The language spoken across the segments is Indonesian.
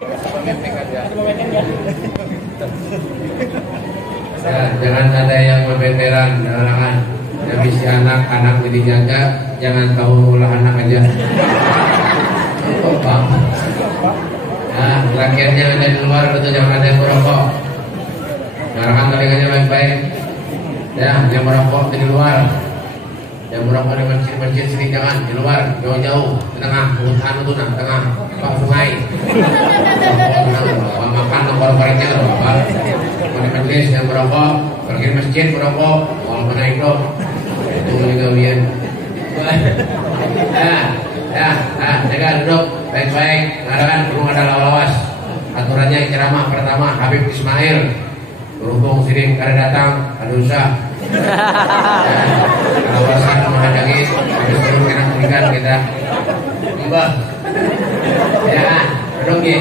Ya, jangan ada yang membeteran larangan. Tapi si anak-anak dijaga, jangan tahu ulah anak aja. Pak. Nah, rakyatnya ada di luar itu jangan ada yang merokok. Larangan telinganya baik-baik. Ya, yang merokok di luar. Yang merokok di masjid-masjid sini jangan di luar, jauh-jauh, di tengah, hutan itu tengah, bak sungai. Makan nomor koreknya Bapak. Di majelis yang merokok, pergi ke masjid merokok, kalau mana itu, itu juga biar. Jaga duduk baik-baik, ngarakan belum ada lawas. Aturannya ceramah pertama Habib Ismail. Berhubung sini kada datang, ada usah. Kawasan menghadapi, habis turun kena berikan kita. Mbak, ya, duduk ya.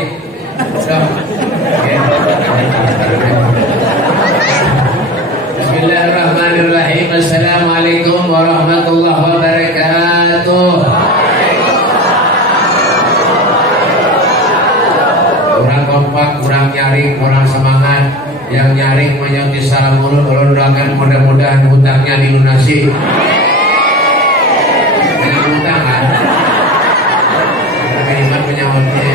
Bismillahirrahmanirrahim. Assalamualaikum warahmatullahi wabarakatuh. Kurang kompak, kurang nyaring, kurang semangat. Yang nyaring menyauti salam mulut, doakan mudah-mudahan hutangnya dilunasi. Banyak hutang kan? Iman menyautnya.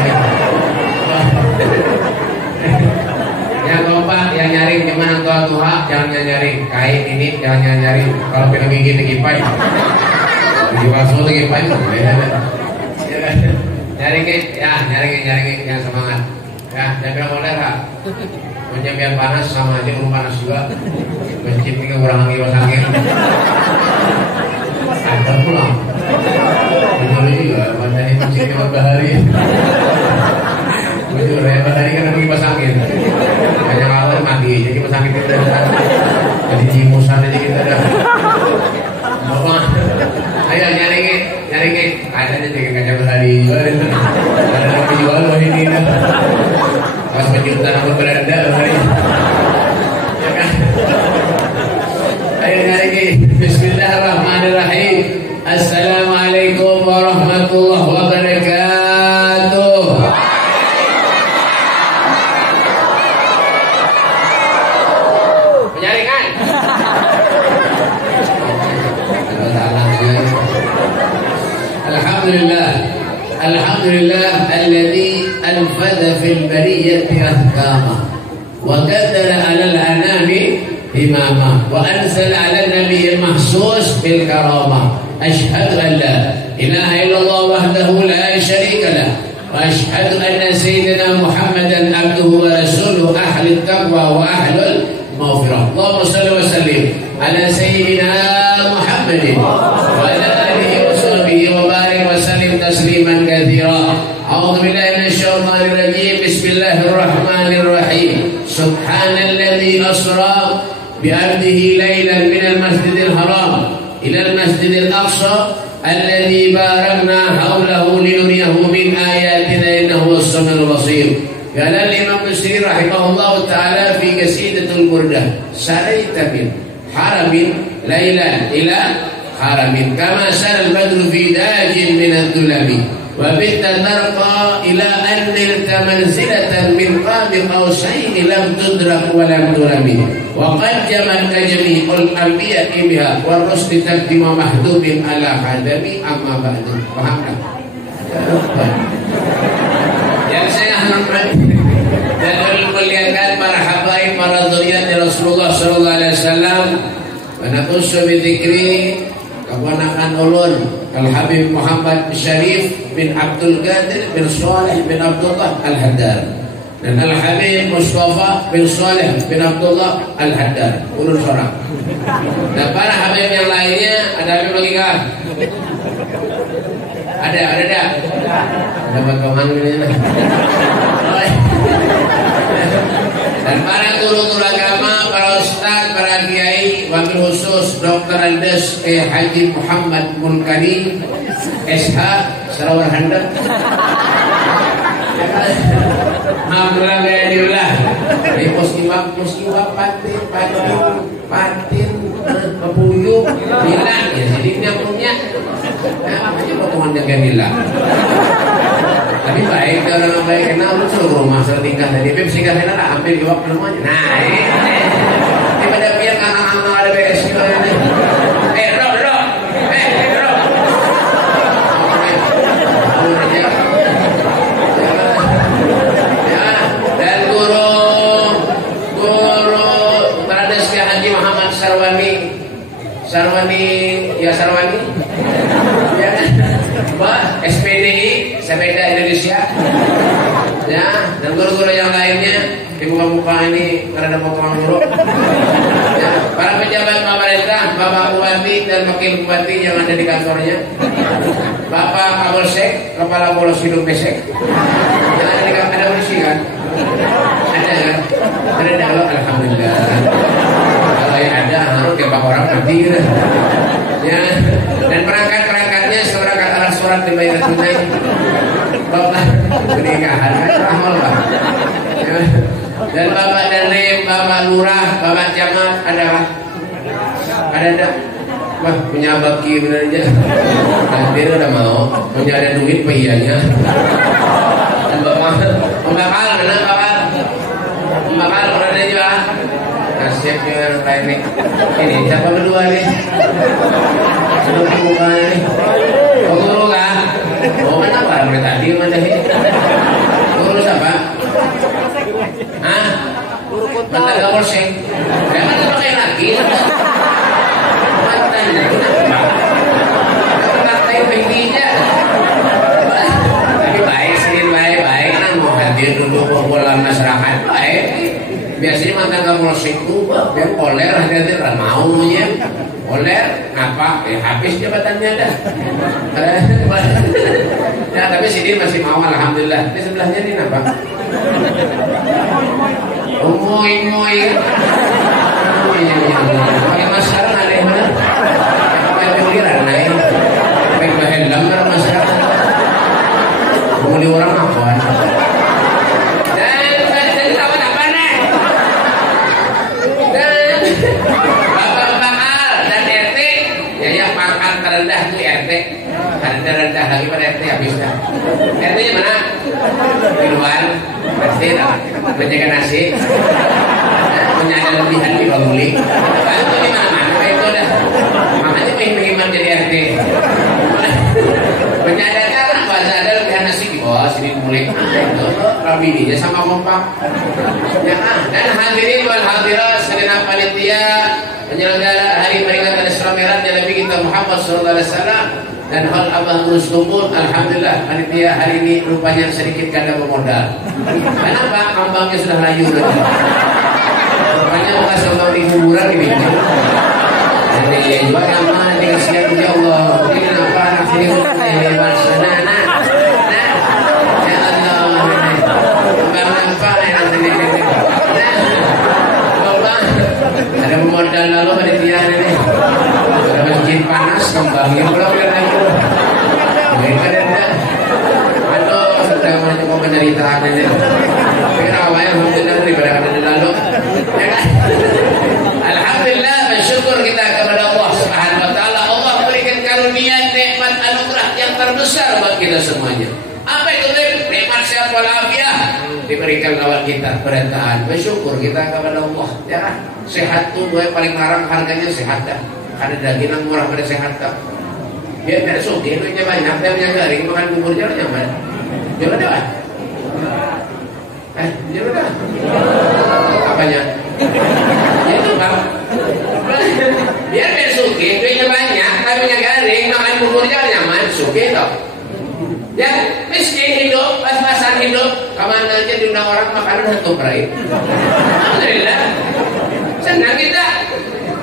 Yang kompak, yang nyaring gimana tua-tua, jangan nyaring. Kain ini jangan nyaring. Kalau film gigi tegipai, gigi palsu tegipai, nyaring yang semangat. Ya, jangan modal Kak. Biar panas sama aja belum panas juga. Masjid ini kurang kipas angin. Ada pulang. Betul juga. Padahal ini masjid lewat bahari. Betul ya. Padahal ini kan ada kipas angin. Banyak awal mati. Jadi kipas angin kita ada. Jadi cimusan aja kita ada. Bapak, ayo nyaringin. Ada aja jadi kaca bahari. Ada lagi jual loh ini. Pas kejutan aku beranda hari. Ya kan? Ayo nari. Bismillahirrahmanirrahim. Assalamualaikum warahmatullahi wabarakatuh. Penyaringan. Alhamdulillah. Alhamdulillah alladzi أنفذ في البرية أحكامه وقدر على الأنام إمامه وأنزل على النبي المخصوص بالكرامة أشهد أن لا إله إلا الله وحده لا شريك له وأشهد أن سيدنا محمدا عبده ورسوله أهل التقوى وأهل المغفرة اللهم صل وسلم على سيدنا محمد وعلى آله وصحبه وبارك وسلم تسليما كثيرا أعوذ بالله من الشيطان الرجيم بسم الله الرحمن الرحيم سبحان الذي أسرى بعبده ليلا من المسجد الحرام إلى المسجد الأقصى الذي باركنا حوله لنريه من آياتنا إنه هو السميع البصير قال الإمام البصري رحمه الله تعالى في قصيدة البردة سريت من حرم ليلا إلى حرم كما سر البدر في داج من الظلم وبت ترقى إلى أن نلت منزلة من قاب قوسين لم تدرك ولم ترم وقد جمعت جميع الأنبياء بها والرسل تقدم محدود على خدم أما بعد فهمنا yang saya hormati dan memuliakan para habaib para dzurriyyat Rasulullah sallallahu alaihi wasallam wa naqussu bi dzikri keponakan ulun Al-Habib Muhammad Syarif bin Abdul Qadir bin Saleh bin Abdullah Al-Haddad dan Al-Habib Mustafa bin Saleh bin Abdullah Al-Haddad ulun seorang dan para habib yang lainnya ada habib lagi kan? Ada dapat kawan ini dan para guru-guru agama, para ustaz, para kiai, wabil khusus Dr. Andes Haji Muhammad Mulkani SH Sarawar Handap. Alhamdulillah gaya diulah. Di muslimah patin kebuyuk bilang ya jadi dia punya. Nah, makanya potongan jaga bilang. Tapi baik kalau orang baik kenal lu suruh ke rumah suruh tinggal tadi. Tapi singkat sana lah hampir jawab semuanya. Nah ini. Ini pada biar nganga-nganga ada beres gimana nih. Bro. Bro. Ya, dan guru Trades Ki Haji Muhammad Sarwani. Ya, Pak SPDI Sepeda Indonesia. Ya, dan guru-guru yang lainnya di muka-muka ini karena potong guru. Ya, para pejabat pemerintah, Bapak Bupati dan Wakil Bupati yang ada di kantornya. Bapak Kapolsek, Kepala Polres Hidung Besek. Yang ada di kantor ada polisi kan? Ada kan? Ada alhamdulillah. Kalau yang ada harus ke orang mati gitu. Ya, dan perangkat-perangkatnya surat dibayar tunai. Bapak pernikahan rahmal Pak. Ya. Dan Bapak Dandim, Bapak Lurah, Bapak Camat ada Pak? Ada. Wah, punya baki bener aja. Nanti udah mau punya ada duit payahnya. Dan Bapak Bakal mana Bapak? Bakal mana aja? Nasib yang lain nih. Ini siapa berdua nih? Sudah buka nih. Oh, guru kan? Oh, mana Pak? Dari tadi mana nih? Guru siapa? Hah? Guru Kuto. Mantan Kapolsek. Jangan pakai lagi. Mantan kenapa? Partai tingginya. Tapi baik sih, baik. Mau hadir dulu kumpulan masyarakat baik. Biasanya mantan Kapolsek itu dia koler hati-hati lah maunya koler apa habis jabatannya dah. Ya tapi sini masih mau alhamdulillah. Di sebelahnya ini apa? Moy. Pakai masker ada yang mana? Pakai pikiran lain. Pakai bahan lamar masker. Boleh orang apa? Terendah itu RT, terendah lagi pada RT habis dah. RT-nya mana? Di luar, pasti menjaga nasi, punya ada lebihan di Banguli. Itu di mana-mana itu dah. Makanya pengen jadi RT. Menyadakan bahasa ada lebihan nasi di bawah sini mulai. Itu rabinya sama kompak. Ya, dan hadirin wal hadirat segenap panitia penyelenggara hari peringatan Isra Mi'raj Nabi kita Muhammad sallallahu alaihi wasallam dan hal abah terus tumbuh. Alhamdulillah panitia hari ini rupanya sedikit ganda pemodal. Kenapa? Kambangnya sudah layu lagi. Rupanya bekas kambang di kuburan ini. Jadi ya juga nama dikasih ya Allah. Ini kenapa anak sini lebar sana nah. Ya Allah. Kambang apa yang sini ini? Ada pemodal lalu panitia ini. Ada masjid panas kembangnya pulang lagi. Mereka ada. Aduh, sedang mencoba penderitaan ini. Pikir awalnya alhamdulillah daripada ada lalu. Alhamdulillah bersyukur kita kepada Allah Subhanahu wa taala. Allah berikan karunia nikmat anugerah yang terbesar buat kita semuanya. Apa itu nikmat sehat walafiat diberikan kawan kita perintahan. Bersyukur kita kepada Allah. Ya, sehat tubuh yang paling larang harganya sehat dah. Ada daging yang murah pada sehat dah. Biar tidak suki, duitnya banyak, dan yang garing makan bubur jalan nyaman. Jalan dah. Jalan dah. Apanya? Ya itu bang. Biar tidak suki, duitnya banyak, tapi yang garing makan bubur jalan nyaman. Suki toh. Ya, miskin hidup, pas-pasan hidup, kemana aja diundang orang makanan satu perai. Alhamdulillah, senang kita.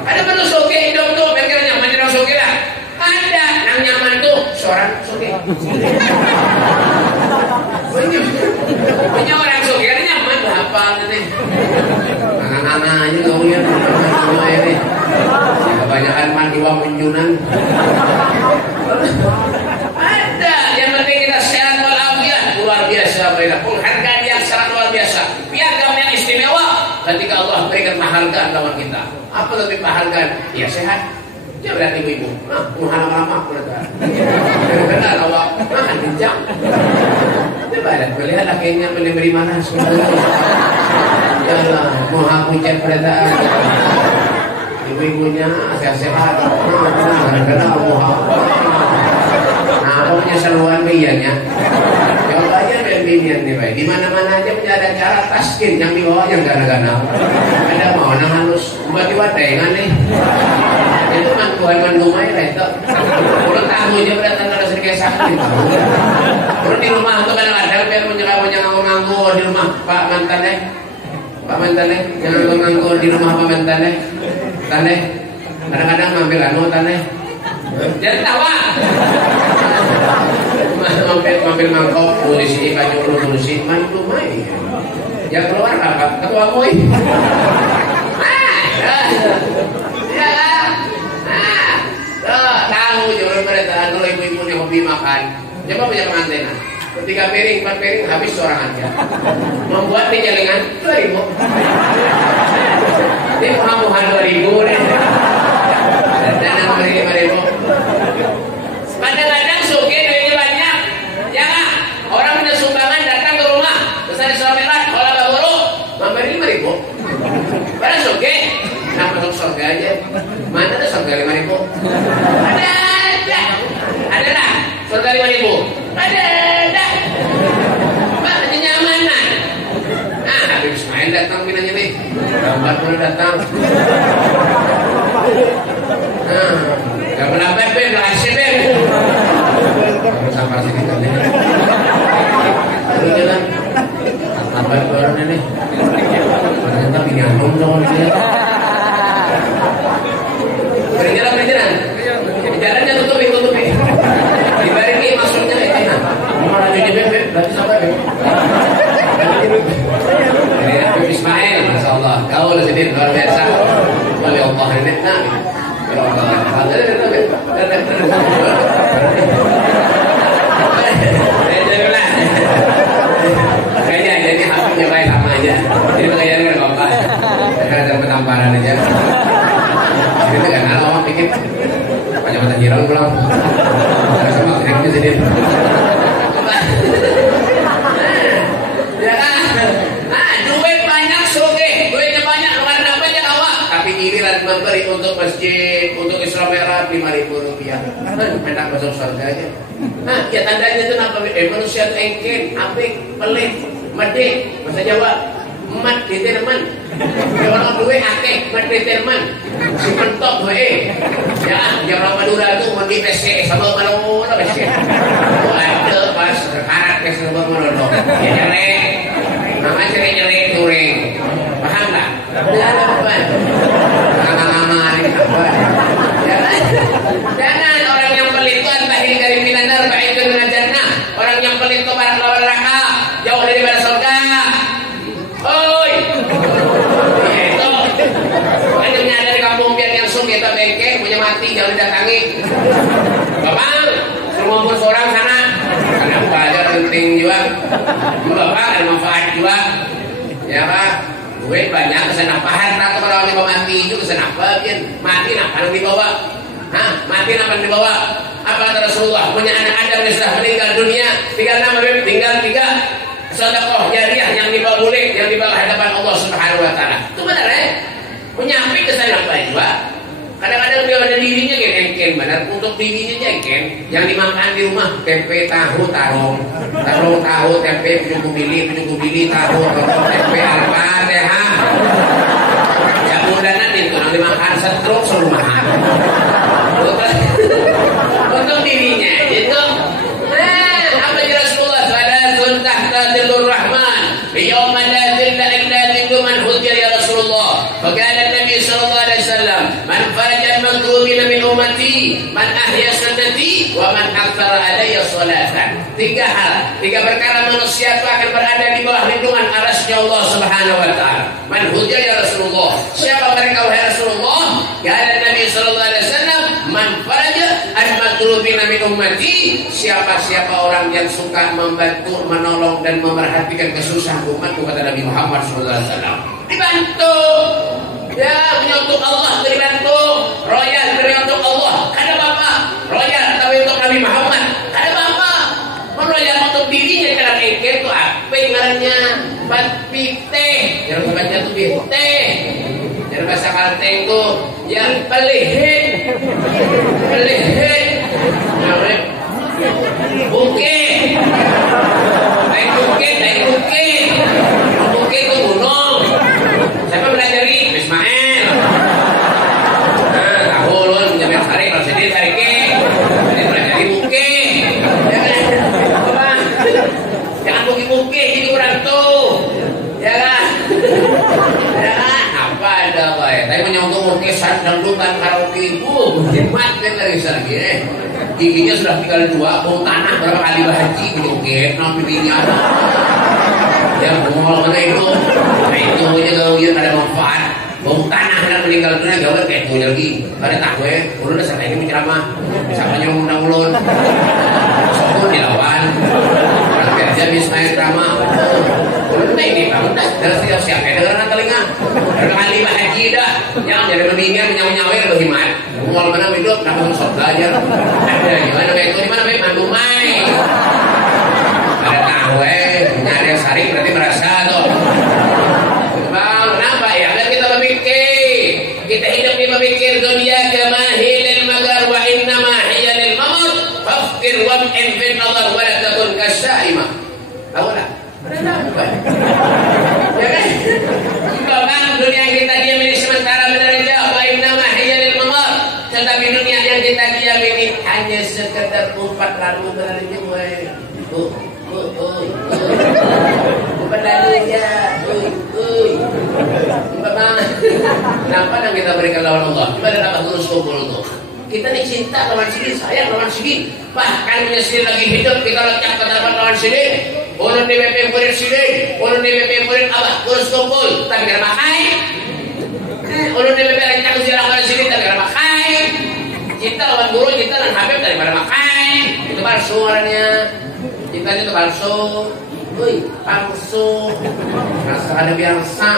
Ada perlu soke hidup tuh, biar nyaman di orang soke lah. Ada, yang nyaman tuh, seorang soke. Punya orang soke, ada nyaman, apa nih? Anak-anak aja kau lihat, semua ini. Kebanyakan mandi uang penjunan. Ada, yang penting kita sehat walafiat luar biasa, penghargaan yang sangat luar biasa, piagam yang istimewa ketika Allah berikan penghargaan lawan kita. Apa lebih penghargaan? Ya sehat. Dia berarti ibu-ibu, menghalang lama berarti. Kenal awak, makan bijak. Coba lihat akhirnya beli mana Yalah, mau aku cek perataan. Ibu-ibunya sehat-sehat. Kadang-kadang mau apa? Nah, apa punya seruan biayanya? Coba aja bimbingan nih, Pak. Di mana-mana aja punya ada cara taskin yang di bawah yang gana-gana. Ada mau nang halus tiba-tiba tengan nih. Itu mantuan rumah ya itu. Udah tahu aja berdatang ada sedikit sakit. Terus di rumah itu kadang-kadang biar punya nganggur di rumah Pak mantannya. Pak mantannya jangan nganggur di rumah Pak mantannya. Tane. Kadang-kadang ngambil tane. Jangan tawa. Mampir mangkok polisi baju lurusin main rumah ya keluar apa ketua koi tahu jual mereka kalau ibu-ibu yang hobi makan coba punya pengantin ketika piring 4 piring habis seorang aja membuat di jaringan 2.000 ini muha-muha 2.000 deh dan yang 5.000 kadang-kadang suki duitnya banyak ya nggak orang punya sumbangan datang ke rumah terus ada someran kalau nggak buru mampir 5.000 pada suki nah masuk surga aja mana ada surga 5.000 ada lah surga 5.000 ada mbak hanya nyamanan nah habis main datang pinanya nih gambar baru datang nah gak melambat Ben gak asik Ben sampah sedikit nih terus jalan lambat baru nih ternyata bingung dong Berjalan jalannya tutupi dibariki maksudnya itu malah jadi bebek berarti sampai ini Habib Ismail Masya Allah kau sedih luar biasa wali Allah ini kayaknya jadi hapusnya baik sama aja jadi kayaknya nggak apa-apa ada pentamparan aja itu kan ada orang pikir banyak mata hirang pulang karena sama kirimnya jadi ya kan duit banyak suge duitnya banyak karena apa aja awak tapi giliran memberi untuk masjid untuk Isra Mi'raj 5.000 rupiah hendak masuk surga aja ya tandanya itu apa manusia engken apik pelit medek bahasa Jawa mat determen ya orang duit akeh mat determen si mentok we ya orang Madura itu mau di PC sama mana PC ada pas karat ke sama mana ya jelek namanya jelek turing paham tak ada apa mama jangan orang yang pelit itu antahil dari minanar baik itu dengan jannah orang yang pelit itu barang lawan neraka jauh daripada surga. Oi, itu kan punya dari kampung biar yang sung kita bengke punya mati jangan didatangi. Bapak, rumah bos orang sana, kenapa aja penting juga. Bapak ada manfaat juga, ya Pak. Duit banyak kesana pahat atau kalau orang mati itu kesana apa? Biar mati nak yang dibawa. Mati apa yang dibawa? Apa kata Rasulullah? Punya anak Adam yang sudah meninggal dunia, tinggal nama tinggal 3. Sedekah jariah yang dibawa boleh, yang dibawa hadapan Allah Subhanahu Wa Taala. Itu benar ya? Punya api kesana apa juga? Kadang-kadang dia ada dirinya engken benar untuk dirinya engken. Yang dimakan di rumah tempe tahu tarong tahu tempe pucuk bili tahu tempe Al-Fatihah. Ya bulanan itu yang dimakan setruk serumahan. Untuk dirinya itu. Apa jelas Rasulullah salatun tahta dhillur rahman biyawma la dhilla illa dhillu man hudiya ya Rasulullah faqala Nabi sallallahu alaihi wasallam man faraja al-maghdubina min ummati man ahya sunnati wa man aktsara alayya salatan 3 hal 3 perkara manusia itu akan berada di bawah lindungan arasy Allah Subhanahu wa taala man hudiya ya Rasulullah siapa mereka wahai Rasulullah kata Nabi sallallahu alaihi wasallam man faraja al-maghdubina min ummati siapa orang yang suka membantu, menolong dan memerhatikan kesusahan umatku kata Nabi Muhammad SAW. Dibantu, ya punya untuk Allah dibantu, royal dari untuk Allah. Ada apa? Royal tapi untuk Nabi Muhammad. Ada apa? Royal untuk dirinya cara engke ngarannya Pite. Jangan baca tuh Pite. Jangan bahasa Kalteng tuh yang pelihin. Namanya bukit. Naik bukit itu gunung. Siapa belajar ini? Ismail. Nah, tahu lu nyampe sari kalau sendiri tarik ini belajar di bukit. Ya kan? Apa? Jangan bukit jadi orang tuh. Ya kan? Ya kan? Apa ada apa ya? Tapi menyontoh bukit dangdutan karaoke ibu. Hemat kan dari sana gini. Giginya sudah tinggal 2, bau tanah berapa kali haji gitu, oke, nampinya ya bungol mana itu, nah itu aja kalau dia ada manfaat, bau tanah dan meninggal dunia gak kayak itu lagi, ada tahu ya, udah sampai ini menceramah, sama nyomong ulun, sokun dilawan, orang kerja bismillah drama, ulun ini bangun dah, dari siapa dengar telinga, berapa kali haji dah, yang jadi meninggal menyawa-nyawa lebih hemat. Kalau mana hidup, kenapa sok belajar? Ada gimana itu? Di mana mandu mai? Ada tahu nyari sari berarti merasa tuh. Bang, kenapa ya? Biar kita berpikir, kita hidup di berpikir dunia kemahilil magar wa inna mahiyalil maut. Fakir wa infin nazar wa la takun kasaimah. Tahu tak? Ada apa? Ya kan? Bang, dunia kita diam ini sementara menerja wa inna mahiyalil maut. Tetapi dunia yang kita diam ini hanya sekedar umpat lalu berlalu umpat lalu aja kenapa yang kita berikan lawan Allah kita dapat terus kumpul tuh kita nih cinta lawan sini sayang lawan sini bahkan menyesal lagi hidup kita lecak ke dapat lawan sini ulun di BP murid sini ulun di BP murid abah terus kumpul tapi gak makai ulun di BP lecak ke lawan sini tapi gak makai cinta lawan guru, cinta dan Habib daripada makai itu palsu orangnya cinta itu palsu palsu rasa ada biasa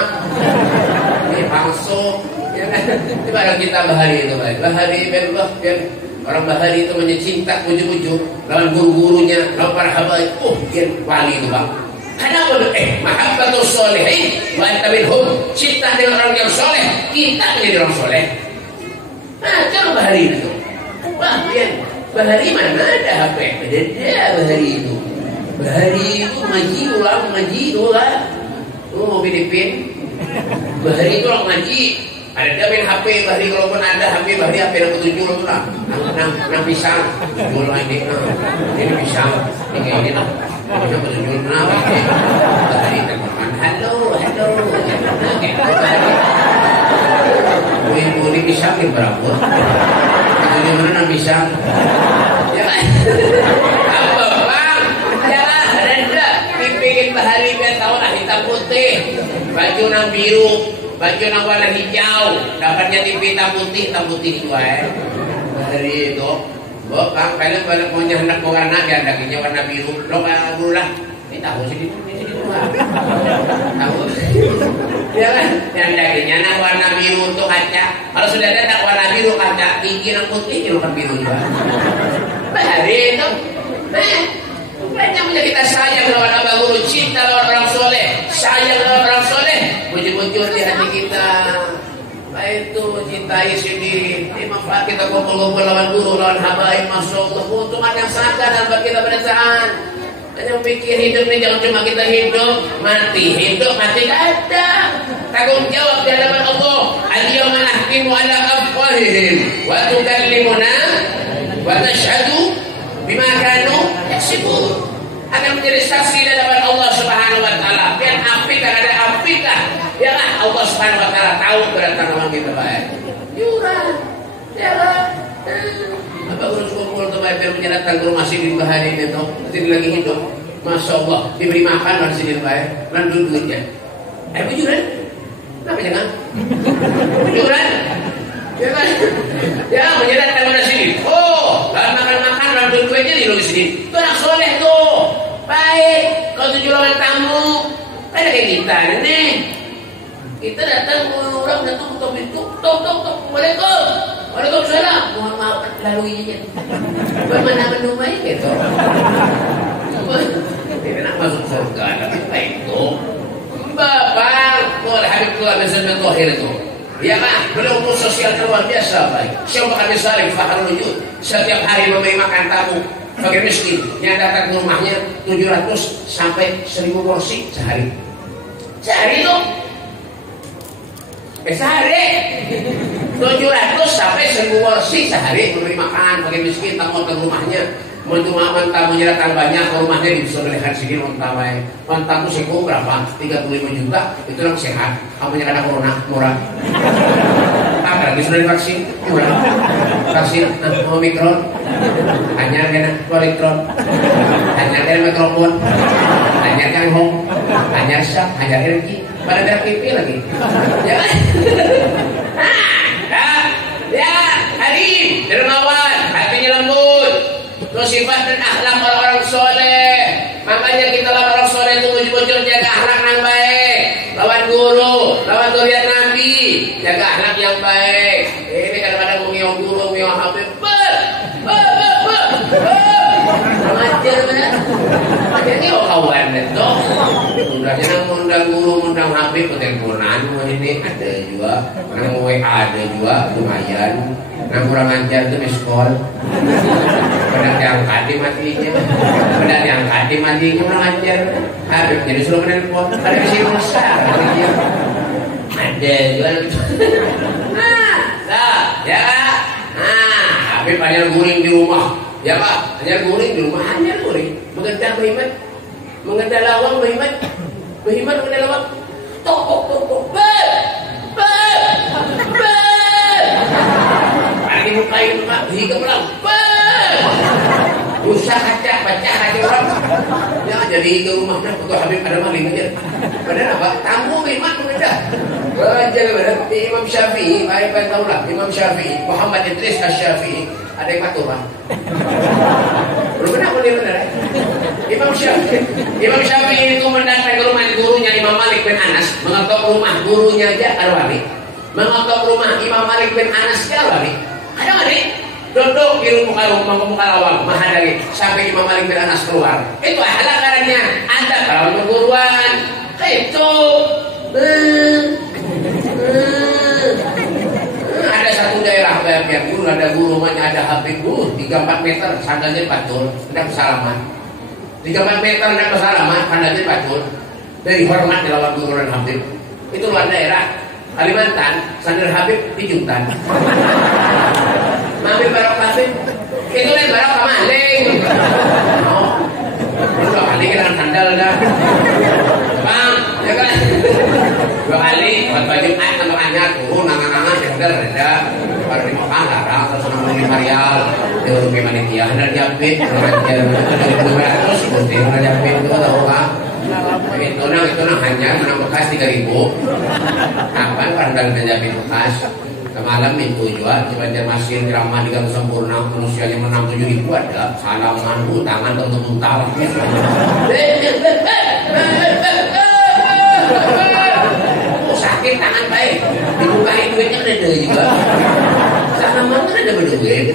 ini palsu ya kan daripada kita bahari itu bahari biar orang bahari itu mencinta ujuk-ujuk lawan guru-gurunya lawan para habaib biar wali itu bang kenapa mahabbatus sholihin wa anta minhum cinta dengan orang yang soleh kita menjadi orang soleh. Nah, kalau bahari itu, wah, bahari mana ada HP? Beda bahari itu. Bahari itu ngaji ulang. Lu mau Filipin? Bahari itu orang ngaji. Ada dia main HP bahari kalau pun ada HP bahari yang ketujuh itu lah. Nang pisang, jual lagi. Ini pisang, ini kayak gini lah. Bisa ketujuh kenapa? Bahari telepon. Halo. Ini pisang di berapa? Ini mana pisang? Ya kan? Apa bang? Ya lah, ada dibikin bahari biar tahu lah hitam putih, baju nang biru, baju nang warna hijau, dapatnya TV hitam putih juga bahari itu. Bang, kalau mau hendak warna biar dagingnya warna biru, lo dulu lah. Ini tahu sih tahu ya kan yang dagingnya nah warna biru untuk kaca kalau sudah ada warna biru kaca tinggi dan putih itu kan biru juga bahari itu banyak menjadi kita sayang lawan abah guru cinta lawan orang soleh sayang lawan orang soleh muncul di hati kita itu cintai sendiri ini manfaat kita kumpul-kumpul lawan guru lawan habaib masya Allah keuntungan yang sangat dan buat kita pada saat hanya pikir hidup ini jangan cuma kita hidup mati gak ada tanggung jawab di hadapan Allah al-yawma nahkimu ala afwahihim wa tukallimuna wa nashhadu bima kanu yaksibun akan menjadi saksi di hadapan Allah Subhanahu wa taala biar apikah ada apikah biarlah Allah Subhanahu wa taala tahu kedatangan orang kita baik yurah ya apa urus kumpul tuh biar menjalankan ke rumah sini bahari itu nanti lagi hidup masya Allah diberi makan dan sini baik dan duitnya bujuran kenapa jangan bujuran ya menjalankan ke sini dan makan dan duitnya di luar sini itu anak soleh tuh baik kalau tujuh lawan tamu ada kayak kita nih kita datang orang datang ke pintu tok Waalaikumsalam. Mohon maaf lalui aja. Bagaimana menumai gitu. Enak masuk surga, tapi apa itu? Bapak, Habib Tua bin Zaid bin Thahir itu. Ya kan, beliau untuk sosial luar biasa, baik. Syekh Khamis Salim Fakhrul Wujud setiap hari memberi makan tamu fakir miskin yang datang ke rumahnya 700 sampai 1000 porsi sehari. Sehari itu sehari 700 sampai 1000 porsi sehari memberi makan fakir miskin tamu ke rumahnya. Menjual tamunya datang banyak ke rumahnya bisa melihat sini mentawai. Tamu seku berapa? 35 juta. Itu orang sehat. Kamunya kena corona murah. Apalagi sudah divaksin murah. Vaksin Omikron. Hanya kena Omikron. Hanya kena Metropon. Hanya kan Hong. Hanya Syak. Hanya RG. Pada darah pipi lagi. Ya kan? Ya, Hadim dermawan, hatinya lembut. Terus sifat dan akhlak orang-orang soleh. Makanya kita lawan orang soleh itu muncul jaga akhlak yang baik. Lawan guru yang nabi, jaga akhlak yang baik. Ini kadang-kadang mengiong guru, mengiong habib. Mengajar benar. Jadi kawan itu. Sudahnya mengundang guru, mengundang habib, teleponan ini ada juga. Nang WA ada juga, lumayan. Nang kurang ajar itu miskol. Benar diangkat di matinya, benar diangkat di matinya kurang ajar. Habib jadi suruh menelpon, ada di sini besar. Ada juga. Ya Kak. Habib hanya guring di rumah. Ya Pak, hanya guring di rumah, hanya guring. Mengedah behimat, mengedah lawang behimat, mengedah lawang. Tok. Lagi bukain Pak, hingga pulang. Usah baca orang. Ya jadi ke rumahnya foto Habib ada maling aja. Padahal apa? Tamu memang mengedah. Baca benar Imam Syafi'i, baik tahu lah Imam Syafi'i, Muhammad Idris Asy-Syafi'i. Ada yang patuh Pak. Belum benar. Imam Syafi'i itu mendatang ke rumah gurunya Imam Malik bin Anas, mengetok rumah gurunya aja Al-Wali. Mengetok rumah Imam Malik bin Anas ke Al-Wali. Ada Malik duduk di muka lawang menghadiri sampai Imam Malik bin Anas keluar. Itu akhlak karena ada kalau perguruan itu ada satu daerah yang guru ada guru rumahnya ada habib 3-4 meter sandalnya patul tidak bersalaman 3-4 meter tidak bersalaman sandalnya patul dari hormat lawan guru dan habib itu luar daerah Kalimantan sandal habib pijutan Habib barok habib itu lain barok maling dua kali kita sandal dah bang ya kan 2 kali buat baju sama anyar turun nangan-nangan sender reda baru di Mekah larang terus nanggung Marial di rumah panitia ada diapit ngajar dari 200 putih ada diapit itu tahu kan itu nang hanya menang bekas 3.000 kapan pandang menjapit bekas kemalam itu juga sebanyak masih ramah di gang sempurna manusianya menang 7.000 ada salaman tangan tertutup sakit tangan baik dibukain duitnya ada juga salaman kan ada berduit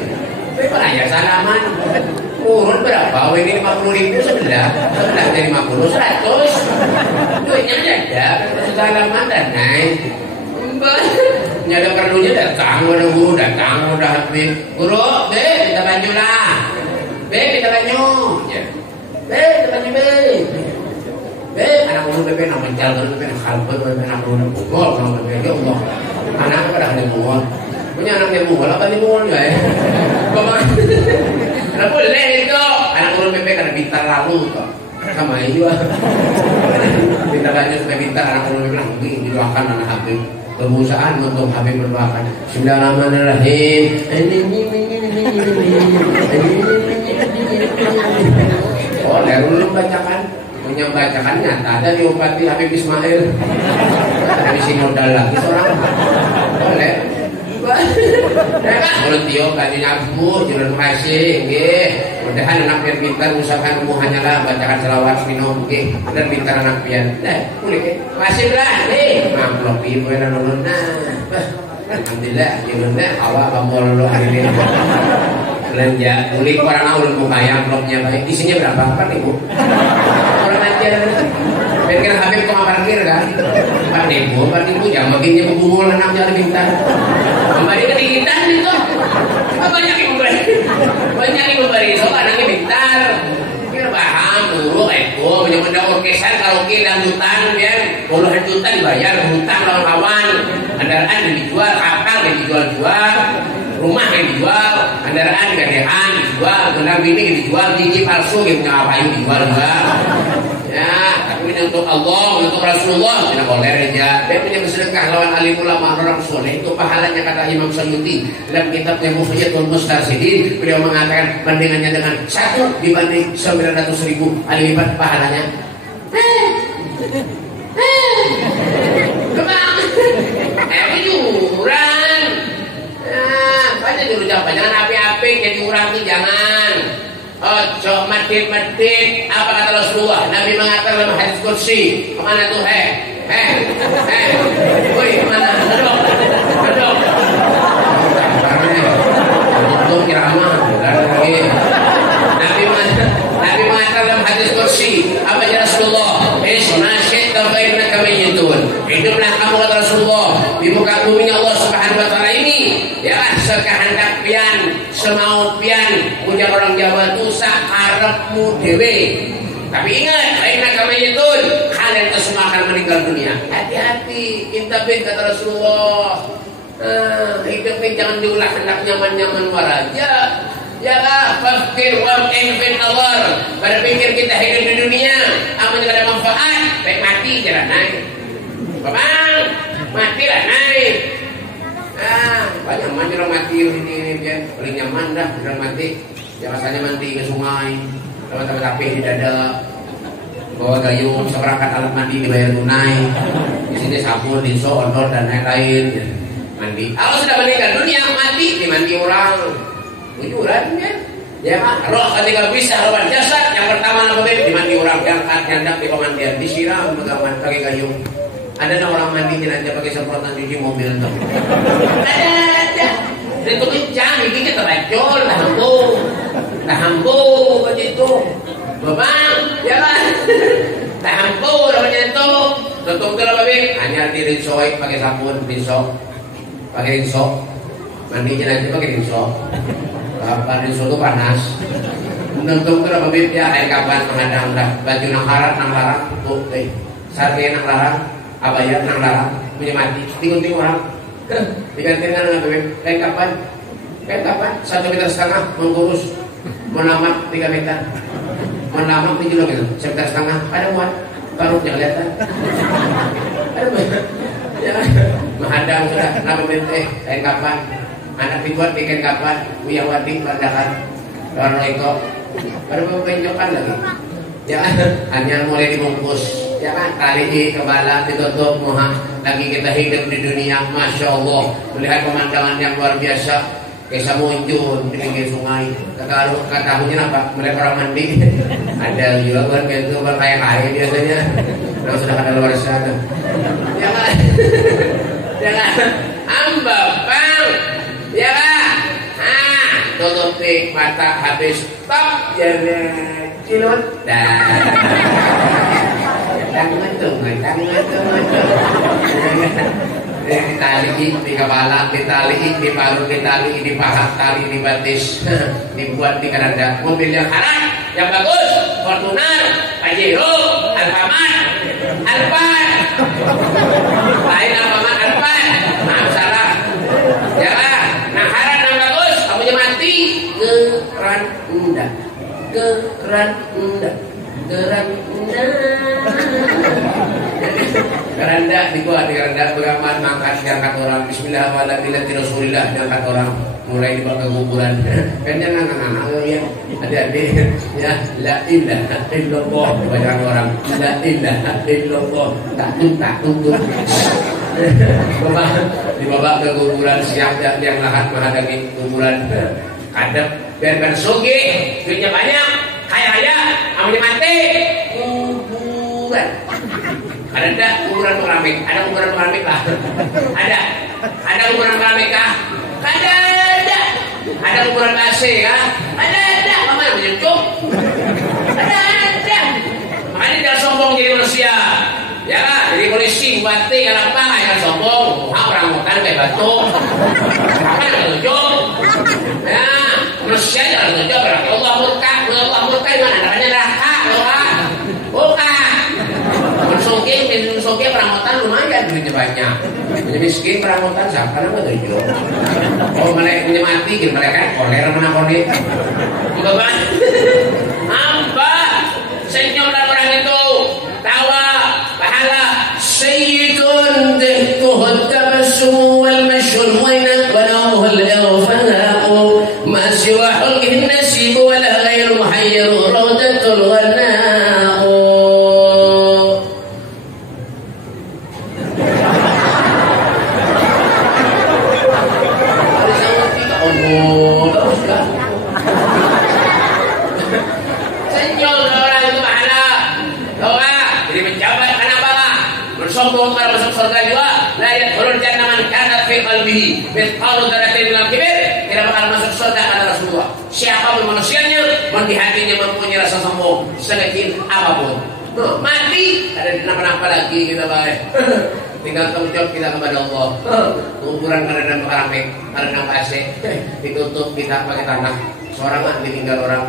tapi banyak salaman urut berapa ini 50.000 sebelah jadi 50 100 duitnya ada salaman dan naik ada perlunya datang ada guru datang udah habis guru kita bantu lah kita bantu ya kita bantu anak ulu pepe nak mencal pepe nak kalbel pepe nak ulu nak pukul nak pepe ya Allah anak pada ada mual punya anak yang mual apa nih mual ya kemana nak boleh itu anak ulu pepe karena pintar lalu toh sama ini juga pintar aja supaya pintar anak ulu pepe nak didoakan anak habib kemusahan untuk habib berdoakan Bismillahirrahmanirrahim oh lalu bacakan menyampaikan nyata ada diobati Habib Ismail dari sini modal lagi seorang boleh boleh tiup lagi nyabu jangan kasih mudahan anak biar pintar usahakan umuhannya lah bacakan selawat minum dan pintar anak biar boleh kasih lah amplop ibu yang nulun alhamdulillah gimana awak kamu hari ini belanja ulik orang ulun muka amplopnya baik isinya berapa ibu aja. Pikir Habib kok parkir kan? Parkir jam makinnya pembungul anak jalan pintar. Kembali ke digitan itu. Banyak yang memberi. So anaknya pintar. Kira paham dulu menyebutnya orkesan karaoke dangdutan biar puluhan juta dibayar hutang lawan kawan. Kendaraan dijual, kapal dijual-jual, rumah yang dijual, kendaraan digadean dijual, gendang bini dijual, gigi palsu gitu ngapain dijual juga. Ya, tapi ini untuk Allah, untuk Rasulullah tidak boleh aja. Dia punya bersedekah lawan alim ulama orang soleh itu pahalanya kata Imam Suyuti dalam kitabnya Mukhyatul Mustarsyidin. Beliau mengatakan bandingannya dengan 1 dibanding 900.000 kali lipat pahalanya. Ini juran. Banyak diucapkan jangan api-api jadi orang itu jangan. Ojo medit-medit. Apa kata Rasulullah? Nabi mengatakan dalam hadis kursi. Kemana tuh? Woi kemana? Aduh. Untuk kiramah. Nabi mengatakan dalam hadis kursi. Apa kata Rasulullah? Hiduplah kamu kata Rasulullah di muka bumi Allah Subhanahu wa taala ini. Ya sekehendak pian, semau pian, punya orang Jawa itu sakarepmu dhewe. Tapi ingat, inna kamayitun, kalian itu semua akan meninggal dunia. Hati-hati, intabih kata Rasulullah. Hidupnya jangan diulah hendak nyaman-nyaman waraja. Ya lah, fakir wa infin nazar. Berpikir kita hidup di dunia, apa yang ada manfaat, baik mati jalan naik. Bang, matilah naik. Banyak orang mati ini biar paling nyaman dah jalan mati. Ya rasanya mati ke sungai, tempat-tempat api di dada, bawa gayung, seperangkat alat mandi dibayar tunai. Di sini sabun, diso, odol dan lain-lain. Mandi. Kalau sudah meninggal dunia mati dimandi orang. Tujuran ya. Ya mak, roh ketika bisa lawan jasad yang pertama namanya dimandi orang, diangkat, nyandap di pemandian, disiram pegangan pakai gayung. Ada orang mandi jenazah pakai semprotan cuci mobil tuh. Ada. Itu kencang, ini kita teracol, tahambu begitu. Bang, ya kan? Tahambu namanya itu. Tutup kalau babi, hanya di rinso pakai sabun, pakai rinso. Mandi jenazah pakai rinso. Kapan rinso itu panas. Tutup kalau babi dia air kapan menghadang dah. Baju nang harat nang larang, tuh, sate nang larang. Apa ya nang larang punya mati tinggal orang digantikan dengan bebek kayak kapan 1,5 meter mengurus menamat 3 meter menamat 7 meter 1,5 meter ada muat parutnya kelihatan ada ya menghadang sudah nama bebek kayak kapan anak dibuat kayak kapan Wiyawati pandakan orang Eko ada penjokan lagi ya hanya mulai dibungkus. Ya kan, kali ini kepala ditutup muha. Lagi kita hidup di dunia, Masya Allah. Melihat pemandangan yang luar biasa. Kisah muncul di pinggir sungai. Ketahunya apa? Mereka orang mandi. Ada juga kan, itu berkaya-kaya biasanya. Kalau sudah ada luar sana. Ya kan? Ya kan? Amba, bang. Ya kan? Tutup mata habis. Stop. Jangan cilut. Ditali di kepala, ditali di paru, ditali di paha, tali di batis, dibuat di keranda. Mobil yang haram, yang bagus, Fortuner, Pajero, Alfamart, Alphard. Lain Alfamart, Alphard. Maaf salah. Ya lah, nah haram yang bagus, kamunya mati. Keranda dibuat di keranda beramat mangkat diangkat orang Bismillahirrahmanirrahim diangkat orang mulai dibawa ke kuburan kan jangan anak-anak ya adik-adik ya la ilaha illallah banyak orang la ilaha illallah tak tuntut dibawa ke kuburan siap yang lahat menghadapi kuburan kadang biarkan sugi duitnya banyak kaya amalnya mati kuburan. Ada kuburan keramik, ada kuburan keramik lah. Ada kuburan keramik kah? Ada kuburan AC kah? Ada. Mama yang menyentuh. Ada. Makanya Makanya jangan sombong jadi manusia. Ya kan? Jadi polisi, bupati, apa jangan sombong. Orang makan kayak batu. Apa yang tunjuk? Ya, manusia jangan tunjuk. Berarti Allah murka mana? Namanya neraka, bukan. Mensongking perampotan lumayan duitnya banyak. Punya miskin perampotan siapa nama tunjuk? Oh mereka punya mati, mereka koler mana koler? Bukan? Apa? Senyum orang itu tawa pahala sayyidun dihtuhu tabassum wal mashhur waina banawhu al-irfa'u ma siwa hulqin nasib wala ghairu muhayyir rawdatul ghana'u. Sombong kalau masuk surga juga, la yadkhulul jannah man kana fi qalbihi mithqalu dzarratin min al-kibr, tidak bakal masuk surga kata Rasulullah. Siapapun manusianya, di hatinya mempunyai rasa sombong sekecil apapun, mati ada kenapa-napa lagi kita baik. Tinggal tanggung jawab kita kepada Allah. Ukuran kadang keramik, kadang AC, ditutup kita pakai tanah. Seorang mah ditinggal orang.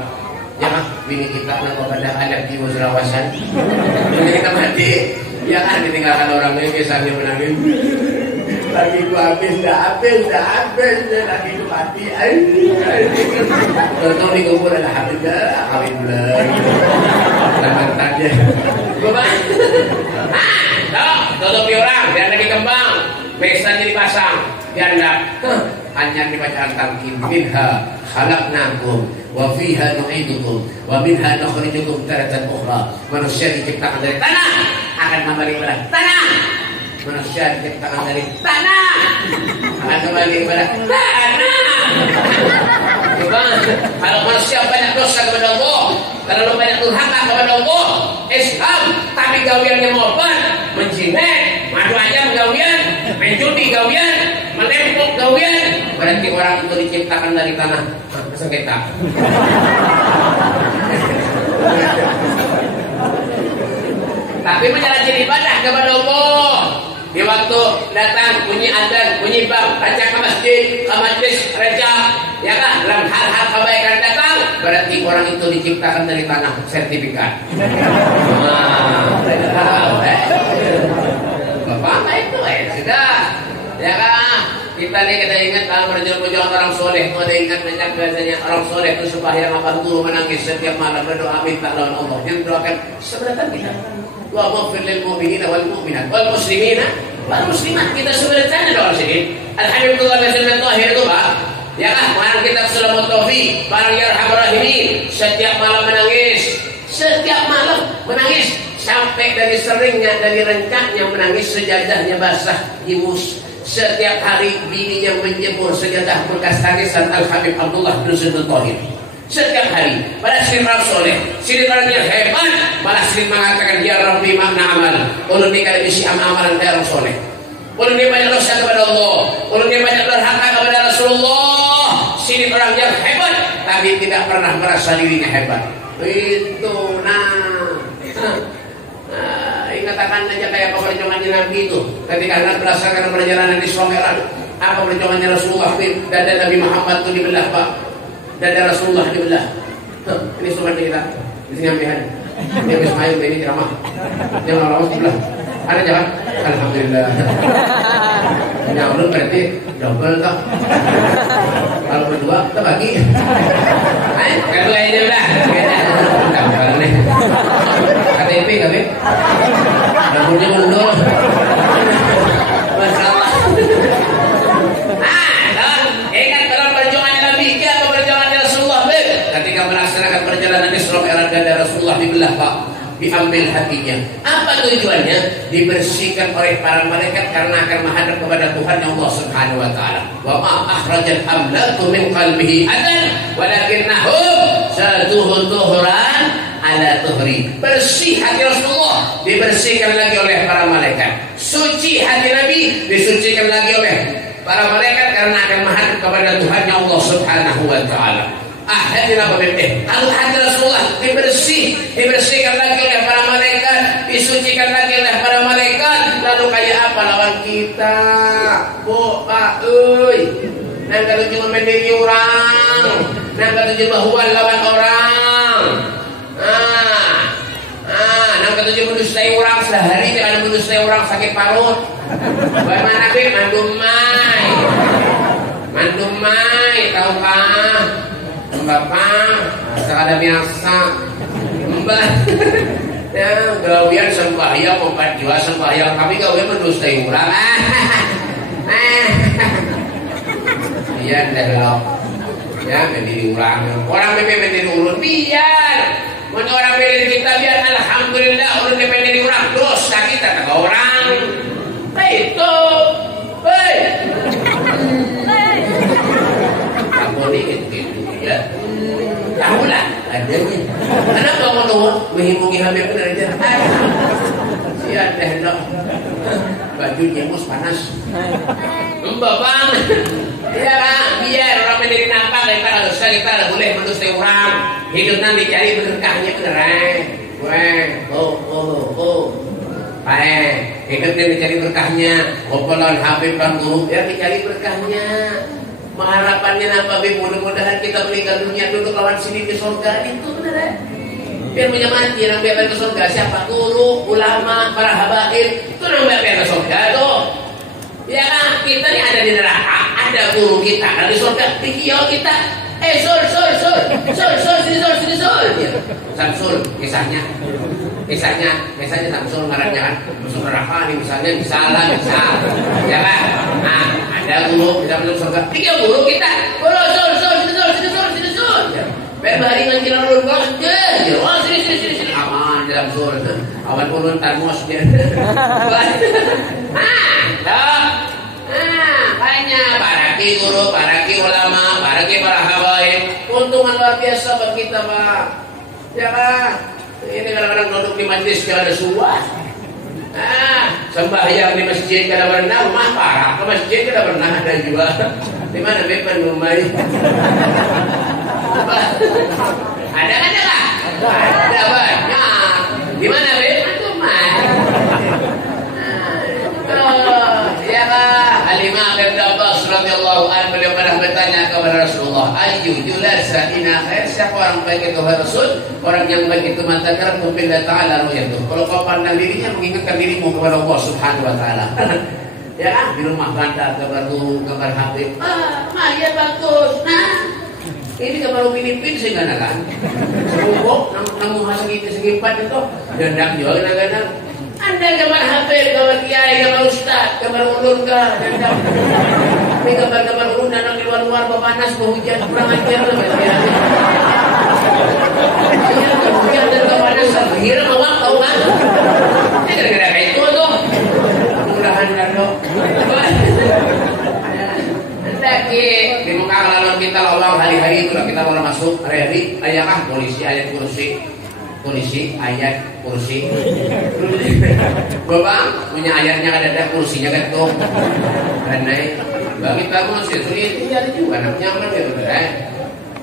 Ya mah, bini kita kepada anak jiwa serawasan. Bini kita mati. Ya kan ditinggalkan orang ini biasanya menangis. Lagi gua habis, lagi gua mati. Tonton di kubur ada alhamdulillah, kawin bulan. Selamat aja. Coba. Tutup di orang, biar lagi kembang. Besan jadi pasang, janda. Hanya dibacaan tamkin. Minha khalaqnakum wa fiha nu'idukum wa minha nukhrijukum taratan ukhra. Manusia diciptakan dari tanah, akan kembali kepada tanah. Manusia diciptakan dari tanah, akan kembali kepada tanah. Coba, kalau manusia banyak dosa kepada Allah, kalau banyak durhaka kepada Allah, Islam, tapi gawiannya mobat, menjinak, madu ayam gawian, menjudi gawian, menempuk gawian, berarti orang itu diciptakan dari tanah. Sengketa. Tapi menjalankan ibadah kepada Allah. Di waktu datang bunyi adzan, bunyi bang, baca ke masjid, ke majlis, reja, ya kan? Dalam hal-hal kebaikan datang, berarti orang itu diciptakan dari tanah, sertifikat. Bapak itu sudah, ya kan? Kita ingat dalam perjuangan orang soleh. Itu ada ingat banyak biasanya orang soleh itu sembahyang apa dulu menangis setiap malam berdoa minta lawan Allah. Yang doakan sebenarnya kita. Wa maghfir lil mu'minina wal mu'minat wal muslimina wal muslimat. Kita sebenarnya doa sedikit. Alhamdulillah bisamin tahir itu Pak. Ya kan? Barang kita selamat taufiq, barang yarhamur rahimin. Setiap malam menangis. Setiap malam menangis sampai dari seringnya, dari rencaknya menangis sejadahnya basah imus. Setiap hari bininya menjemur sejadah bekas tangisan Al-Habib Abdullah bin Sudut Tohir. Setiap hari pada sini orang soleh, sini orang yang hebat, malah sini mengatakan ya Rabbi makna amal. Ulun ini kali isi amalan dari orang soleh. Ulun ini banyak dosa kepada Allah. Ulun ini banyak durhaka kepada Rasulullah. Sini orang yang hebat, tapi tidak pernah merasa dirinya hebat. Itu katakan aja kayak apa perjuangannya Nabi itu ketika hendak berdasarkan perjalanan di Suamiran. Apa perjuangannya Rasulullah dan Nabi Muhammad itu dibelah Pak, dan Rasulullah dibelah. Ini sobat kita di sini ambihan dia Ismail ini ceramah yang orang sebelah ada jalan alhamdulillah. Nyawur berarti double tak, kalau berdua kita bagi kedua ini lah double nih KTP kami dapurnya mundur masalah. Ingat dalam perjuangan Nabi atau perjuangan Rasulullah ketika melaksanakan perjalanan Isra Mi'raj dari Rasulullah dibelah Pak, diambil hatinya. Apa tujuannya? Dibersihkan oleh para malaikat karena akan menghadap kepada Tuhan yang Allah Subhanahu wa taala. Wa ma akhrajal amlatu min qalbihi adan walakinnahu zaduhu tuhran ala tuhri. Bersih hati Rasulullah dibersihkan lagi oleh para malaikat. Suci hati Nabi disucikan lagi oleh para malaikat karena akan menghadap kepada Tuhan yang Allah Subhanahu wa taala. Hati Nabi kalau hati Rasulullah dibersihkan lagi oleh para malaikat disucikan lagi oleh para malaikat. Lalu kayak apa lawan kita? Bu, Pak, nah kalau cuma mendiri orang, nah kalau cuma huwan lawan orang, nah kalau cuma mendustai orang sehari, jangan mendustai orang sakit parut. Bagaimana be? Mandum mai, tahukah? Bapak, sekadar biasa, mbak. Ya, gawian sembahyang, 4 jiwa sembahyang, kami gawian mendustai orang. Iya, dah ya, mendiri orang mendiri ulun biar, orang mendiri kita biar, alhamdulillah ulun mendiri orang dosa kita ke orang. Itu, kamu gitu ya, tahu lah, ada ni. Kenapa kamu tahu? Menghibungi hamil pun ada. Siap dah dok. Baju jemus panas. Bang. Ya kan, biar orang menjadi nampak kita boleh mendustai orang. Hidup nanti cari berkahnya beneran. Hidup nanti cari berkahnya. Opolan Habib Bangku, biar dicari berkahnya. Harapannya apa? Mudah-mudahan kita meninggal dunia duduk lawan sini di surga itu beneran. Biar punya mati nang biar ke surga siapa? Guru, ulama, para habaib itu nang biar ke surga tuh. Ya kan, kita nih ada di neraka, ada guru kita, ada di surga, di kiau kita. Sur, sini. Ya. Samsul, kisahnya Samsul ngarannya kan, masuk neraka nih misalnya, bisa. Ya kan? Nah, ada guru, kita masuk surga, di kiau guru kita. Guru, sini. Ya. Berbari dengan kita ulun banget. Oh, sini. Aman dalam sur. Awan ulun tarmos dia. Banyak paraki guru, paraki ulama, paraki para habaib. Keuntungan luar biasa bagi kita, Pak. Ya kan? Ini kadang-kadang duduk di majlis kalau ada suah. Sembahyang di masjid kada pernah, rumah parah ke masjid kada pernah ada juga. Di mana bepan rumah? Ada lah. Ada banyak. Di mana bepan rumah? Ya kan, Alimah bin Abbas radhiyallahu anhu beliau pernah bertanya kepada Rasulullah, ayu julasa ina khair, siapa orang baik itu Rasul? Orang yang baik itu mata karam billah ta'ala ru'yatuh. Kalau kau pandang dirinya mengingatkan dirimu kepada Allah Subhanahu wa taala. Ya kan, di rumah bandar gambar Habib. Ya bagus. Nah, ini gambar Filipin sehingga kan. Sebungkuk namu segi 4 itu gendang juga kadang-kadang. Anda gambar Habib, gambar kiai, gambar ustaz, gambar ulun kah? Ini gambar ulun dan di luar panas hujan kurang ajar lah ya. Hujan dan panas akhirnya mawak tahu kan? Ini gara-gara kayak itu tuh. Mudah-mudahan kan dok. Di muka lalu kita lawang hari-hari itu kita mau masuk hari-hari ayakah polisi ayat kursi ayat kursi. Bapak punya ayatnya ada kursinya kan tuh. Karena bagi tamu sih sulit ada juga anak nyaman gitu kan.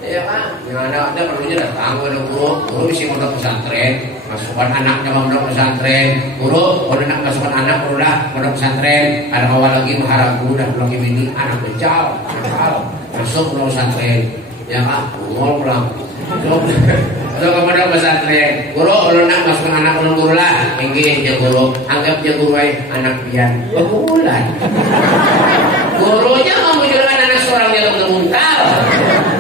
Ya kan, yang ada perlunya datang ke guru bisa mondok pesantren, masukkan anaknya mondok pesantren, guru nak masukkan anak udah mondok pesantren, ada awal lagi mengharap guru dan lagi bini anak becal, masuk mondok pesantren, ya kan, pulang. Kalau kepada pesantren, guru nak masukkan anak guru lah, inggih ya guru, anggap ya guru anak pian, berulan. Gurunya memunculkan anak seorang yang termuntal.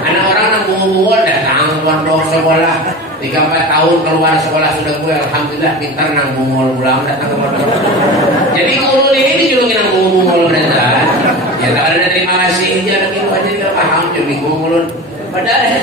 Anak orang yang bungul datang pondok sekolah 3-4 tahun keluar sekolah sudah gue alhamdulillah pintar nang bungul pulang datang ke pondok. Jadi guru ini dijuluki nang bungul dan ya tak ada terima kasih dia nak itu aja dia paham jadi bungul. Padahal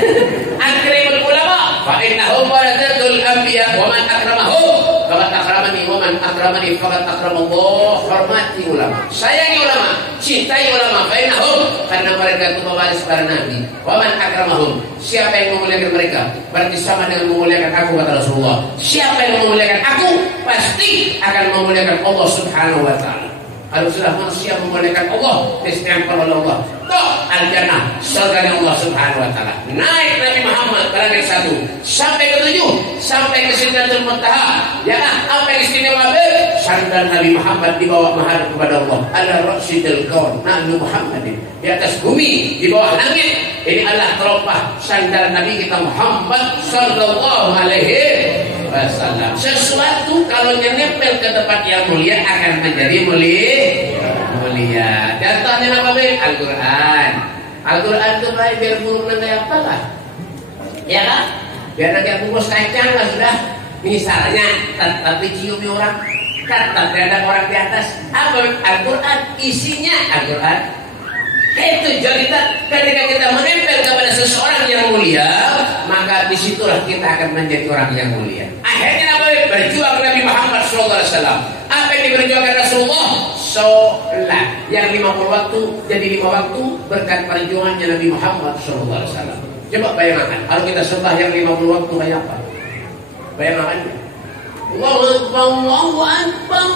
akrimul ulama fa innahum warasatul anbiya wa man akramahum faqad akramani wa man akramani faqad akramallah. Hormati ulama, sayangi ulama, cintai ulama, fa innahum karena mereka itu pewaris para nabi. Wa man akramahum, siapa yang memuliakan mereka berarti sama dengan memuliakan aku kata Rasulullah. Siapa yang memuliakan aku pasti akan memuliakan Allah Subhanahu wa taala. Kalau sudah manusia membolehkan Allah, distempel oleh Allah. Toh al-jannah, surga Allah Subhanahu wa taala. Naik Nabi Muhammad pada yang 1 sampai ke 7, sampai ke Sidratul Muntaha. Ya, apa yang istimewa sandal Nabi Muhammad di bawah menghadap kepada Allah. Ala ra'sidil kaun, Nabi Muhammadin. Di atas bumi, di bawah langit. Ini adalah teropah sandal Nabi kita Muhammad sallallahu alaihi wasallam. Sesuatu kalau nempel ke tempat yang mulia akan menjadi mulia. Contohnya apa baik? Al-Quran. Al-Quran itu baik biar burung nanti apa lah? Ya kan? Biar nanti aku bos kacang lah sudah. Misalnya, tapi ciumi orang, tetap ada orang di atas. Apa? Al-Quran isinya Al-Quran. Itu jadi ketika kita menempel kepada seseorang yang mulia, maka disitulah kita akan menjadi orang yang mulia. Akhirnya apa? Berjuang Nabi Muhammad SAW. Apa yang diperjuangkan Rasulullah? Sholat yang 50 waktu jadi 5 waktu berkat perjuangannya Nabi Muhammad SAW. Coba bayangkan kalau kita sholat yang 50 waktu kayak apa? Bayangkan. Allahu Akbar, Allahu Akbar,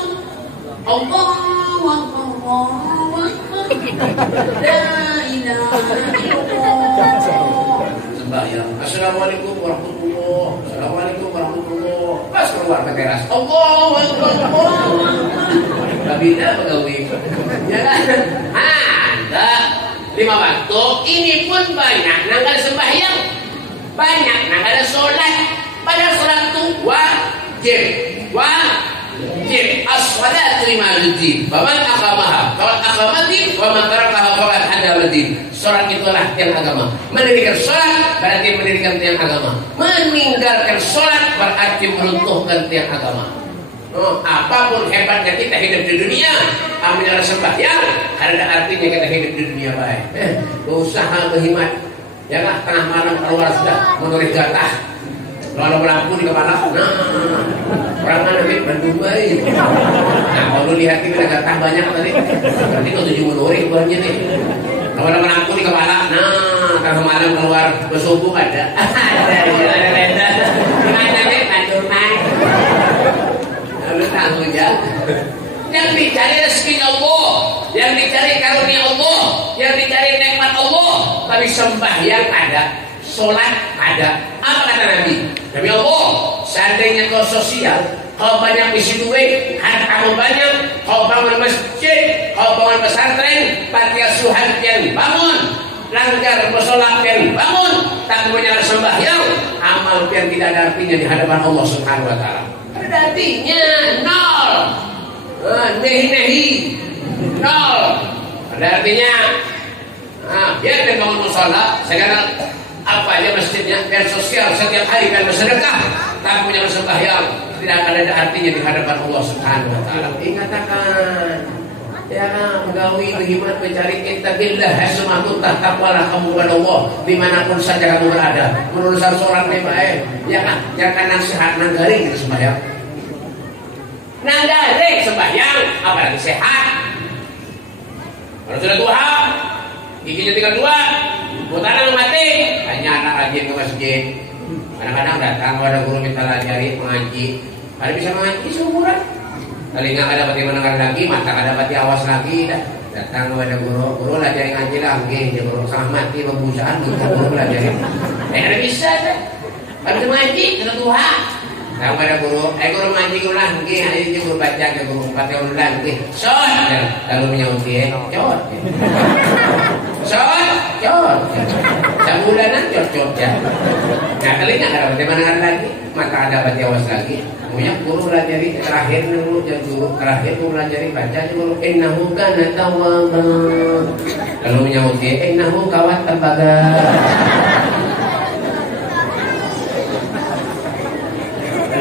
Allahu Akbar, Allahu Akbar. La ilaha illallah. Sembahyang. Assalamualaikum warahmatullahi. Assalamualaikum warahmatullahi. Pas keluar ke teras. Allahu Akbar, Allahu Akbar. Kabina pegawai. Ya kan? Ada 5 waktu. Ini pun banyak. Nggak ada sembahyang. Banyak. Nggak ada sholat. Pada sholat itu wajib. Wajib. As-salatu imaduddin. Faman aqamaha faqad aqamaddin wa man tarakaha faqad hadamaddin. Sholat itulah tiang agama. Mendirikan sholat berarti mendirikan tiang agama. Meninggalkan sholat berarti meruntuhkan tiang agama. Apapun hebatnya kita hidup di dunia, ambillah sembahyang, ada artinya kita hidup di dunia baik. Berusaha berhemat. Jangan tengah malam keluar sudah menulis jatah. Kalau lampu di kepala, orang mana nih Bandung baik. Nah kalau lihat ini ada jatah banyak tadi, berarti kau 7 menuri buahnya nih. Kalau ada lampu di kepala, tengah malam keluar bersubuh ada. Ada. Gimana nih Bandung baik? Tanggung jawab. Yang dicari rezeki Allah, yang dicari karunia Allah, yang dicari nikmat Allah. Tapi sembahyang ada, sholat ada. Apa kata Nabi? Nabi Allah, seandainya kau sosial, kau banyak isi duit, hartamu banyak, kau bangun masjid, kau bangun pesantren, panti asuhan yang bangun, langgar bersolat yang bangun, tak punya sembahyang, amal yang tidak ada artinya di hadapan Allah Subhanahu wa taala. Ada artinya nol. Nehi nol. Ada artinya biar dia bangun musola, sekarang apa aja masjidnya, biar sosial setiap hari kan bersedekah, tak punya sembahyang, tidak akan ada artinya di hadapan Allah Subhanahu wa taala. Ingatkan ya menggawi berhemat mencari intabillah hasumatutah takwalah kamu kepada Allah dimanapun saja kamu berada. Menurusan sholat baik ya kan, jangan nasihat nanggaring gitu sembahyang. Nanggaring sembahyang apalagi sehat. Kalau sudah tua giginya tinggal 2, putaran mati, hanya anak rajin ke masjid. Kadang-kadang datang ada guru minta lajari mengaji, ada bisa mengaji seumuran. Telinga ada pati mendengar lagi, mata ada pati awas lagi. Datang kepada guru lajari ngaji lagi, dia guru sama mati pembusaan, guru belajarin. Ada bisa deh. Habis mengaji sudah tua. Nah, pada guru ngaji ulang, hari ini guru baca ke guru 4 tahun ulang, sot, lalu menyauti, cot, sabulanan cot ya. Nah, kali ini ada bagaimana lagi, maka ada baca awas lagi. Punya guru pelajari terakhir dulu, guru terakhir guru pelajari baca dulu, innahu kana tawwaba. Lalu menyauti, innahu kawat tembaga.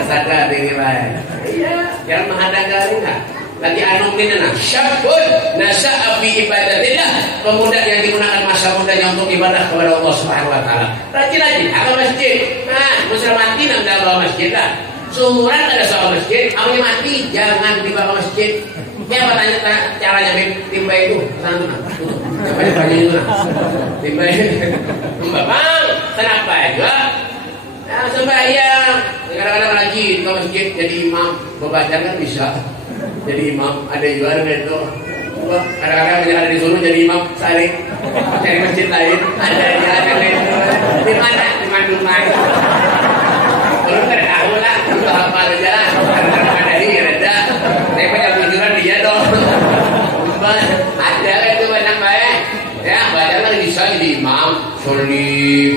Sadar diri lain. Iya, yang menghadang enggak. Lagi anu minana syabun nasa'a bi ibadatillah, pemuda yang digunakan masa mudanya untuk ibadah kepada Allah Subhanahu wa taala. Rajin-rajin ke masjid. Nah, muslim mati nang dalam masjid lah. Seumuran ada soal masjid, awalnya mati jangan dibawa masjid. Dia bertanya caranya timba itu, sana tuh. Apa banyak itu nah. Timba. Bang, kenapa juga? Nah, sembahyang kadang-kadang lagi ke masjid jadi imam, membaca kan bisa. jadi imam. Ada juga itu. Kadang-kadang ada disuruh jadi imam saling cari masjid lain. Ada itu. Di mana? Di Mandungan. Kalau nggak tahu lah, itu apa aja. Kadang-kadang ada. Saya punya kunjungan dia dong. Ada itu banyak baik. Ya, banyak lagi bisa jadi imam. Sorry,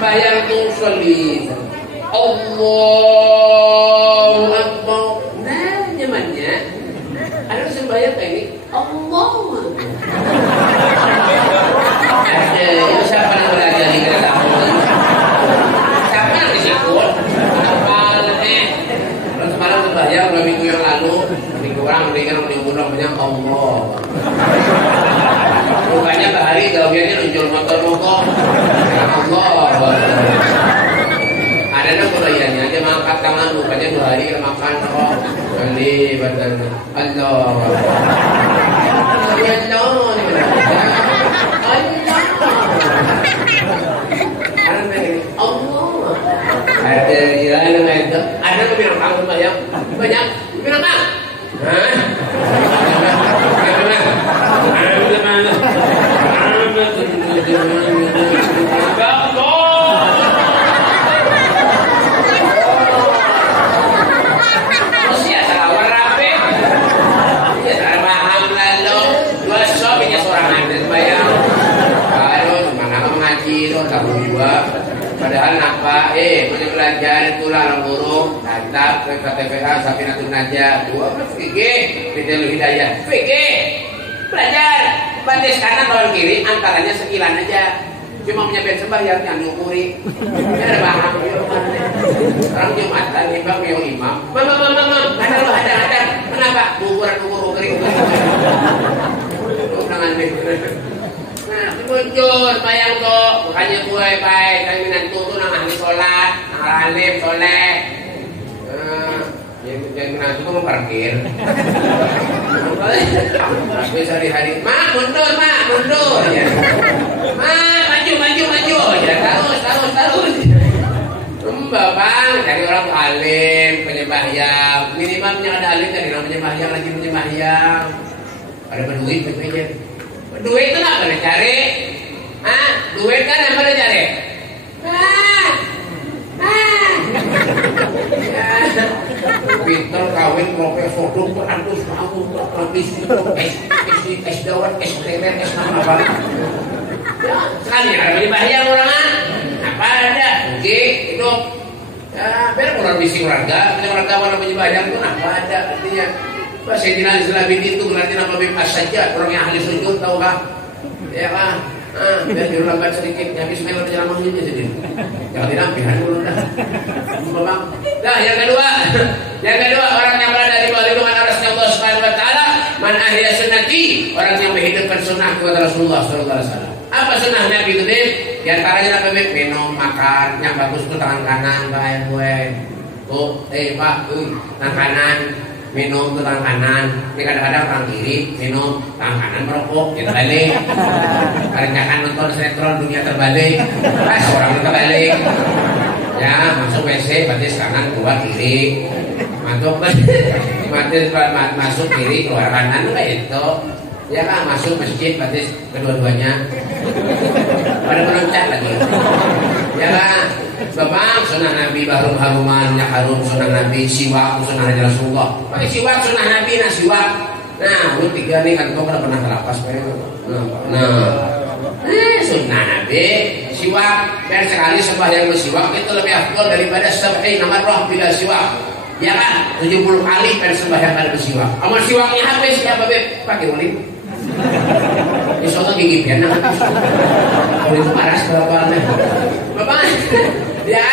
bayang tuh solid. Allahu Akbar. Nah, nyamannya ada sembahyang kayak ini. Allah. Ada itu siapa yang belajar di kereta api? Siapa yang disebut? Apa nih? Terus semalam sembahyang 2 minggu yang lalu, minggu orang mendingan namanya Allah. Bukannya bahari gawiannya nunjuk motor-motor. Allah. Ada dong kebaikannya aja mangkat tangan bukannya 2 hari makan kok. Kali badan Allah. Allah. Ada yang itu. Ada yang bilang kamu banyak. Bilang apa? Hah? Padahal apa? Belajar itu lah guru datang ke KTPH Safinatun Najah 2 fikih Fidel Hidayah fikih belajar batis kanan lawan kiri antaranya sekilan aja cuma menyampaikan sembahyang yang diukuri ini ada paham orang Jumatan imam yang imam mama ada kenapa ukur jangan muncul bayang kok bukannya gue baik kami menantu tuh nang ahli sholat nang alim soleh yang menantu tuh mau parkir tapi sehari-hari mundur ya maju ya terus bang dari orang alim penyembahyang minimalnya ada alim dari orang penyembahyang lagi penyembahyang ada berduit tentunya. Duit itu apa cari? Duit kan apa cari? Pinter kawin profesor dokter antus kamu habis es dawat es teler es apa? Sekali ada penyembahyang orang apa ada? Oke itu biar orang bising warga warna penyembahyang itu apa ada artinya? Sayyidina Islamin itu berarti nama bebas saja orang yang ahli sujud tahu kah? Ya kan? Biar diulangan sedikit ya bismillah ceramah ini jadi. Jangan dinampilkan dulu dah. Bang. Nah, yang kedua orang yang berada di bawah lindungan arasnya Allah Subhanahu wa taala, man ahya sunnati, orang yang menghidupkan sunnah kepada Rasulullah sallallahu alaihi wasallam. Apa sunnah Nabi itu, Beb? Di antaranya apa, Beb? Minum, makan, yang bagus itu tangan kanan, kayak gue. Tuh, Pak, tangan kanan. Minum ke tangan kanan, ini kadang-kadang tangan kiri minum, tangan kanan merokok, kita balik. Kadang-kadang nonton sinetron dunia terbalik, seorang itu terbalik. Ya masuk WC, batis kanan keluar kiri, masuk kiri keluar kanan kayak itu. Ya kan masuk masjid batis kedua-duanya, pada meloncat lagi. Ya kan. Bapak sunnah Nabi baru harumannya harum sunnah Nabi siwak sunnah Rasulullah. Pakai siwak sunnah Nabi siwak. Nah, lu 3 nih kan kau pernah kelapas sunnah Nabi siwak dan sekali sembahyang bersiwak itu lebih afdal daripada sab'in marrah bila siwak. Ya kan 70 kali sembahyang pada bersiwak. Amal siwaknya habis siapa Beb? Pakai ulin. Insyaallah gigi pian itu paras berapa Bapak ya